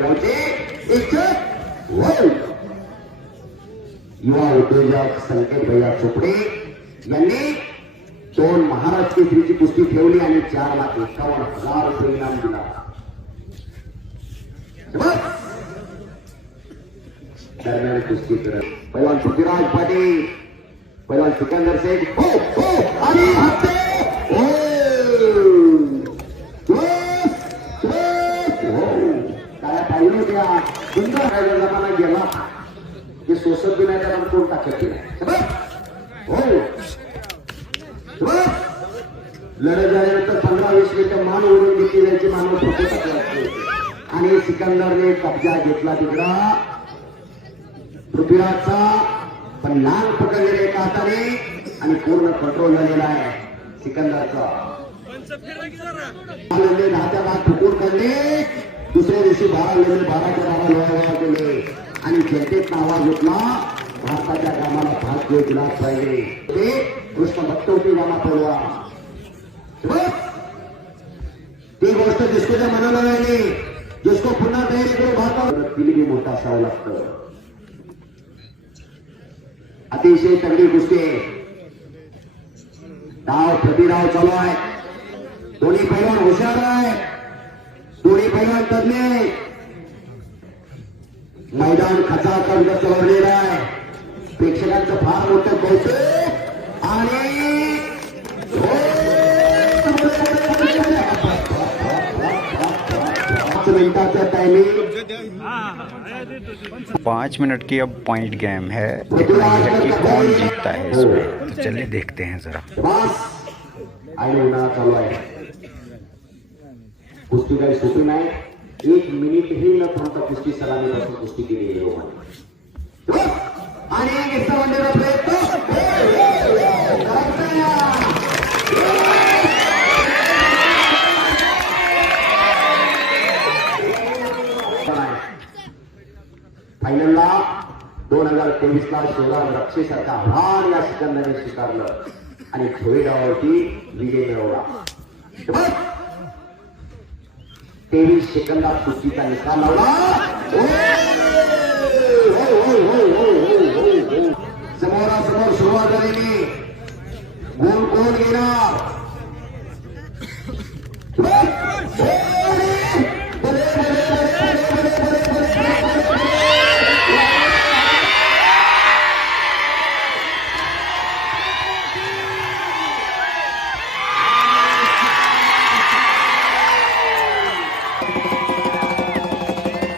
युवा उद्योजक संकेत भैया चोपडे यांनी 2 महाराष्ट्र केसरीची कुस्ती ठेवली आणि 4,51,000 रुपये इनाम दिला. दरम्यान कुस्ती करत पैलवान पृथ्वीराज पाटील, पैलवान सिकंदर शेख आणि हत्ते काय पाहिलं त्या सुंदर जमाना गेला ते सोसत बी नाही त्याला कोण टाकत नाही. लढत झाल्यानंतर 15-20 मिनिटं मान ओढून घेतली त्यांची मानव आणि सिकंदरने कब्जा घेतला तिकडा पृथ्वीराजचा, पण लाल पकडलेले एका हाताने आणि पूर्ण कंट्रोल झालेला आहे सिकंदरचा. 10 फुकून काढले, दुसऱ्या दिवशी 12 लोहा केले आणि जनतेत आवाज घेतला भारताच्या कामाला भाग दिलाच पाहिजे. ते कृष्ण भक्त होती रामा पडवा. ती गोष्ट जिसकोच्या मनाला राहिली, जिसको पुन्हा तयारी करून भारतात तिला बी मोठा असावं लागतं. अतिशय तगडी कुस्ती, डाव प्रतिडाव चालू आहे. दोन्ही पैलवान हुशार आहे, दोन्ही पैलवान तज्ञ. मैदान खचाखच चढवलेलं आहे, प्रेक्षकांचं फार मोठं कौतुक आणि 5 मिनिटाचं टायमिंग. 5 मिनट की अब पॉइंट गेम है, कि कौन जीतता है इसमें. तो चलिए देखते हैं जरा. आणि उन्हाळा चालू आहे, कुस्ती काही सोपी नाही. 1 मिनिटही न थांबता कुस्ती सलामीपासून कुस्ती केलेली लोकांनी आणि प्रयत्न फायनलला 2023ला शिवराज रक्षेसारखा आव्हान या सिकंदरने स्वीकारलं आणि थोडी डावावरती विजय मिळवला. 23 सेकंदात कुस्तीचा निकाल लावला. समोरासमोर सुरुवात झालेली, गोल कोण घेणार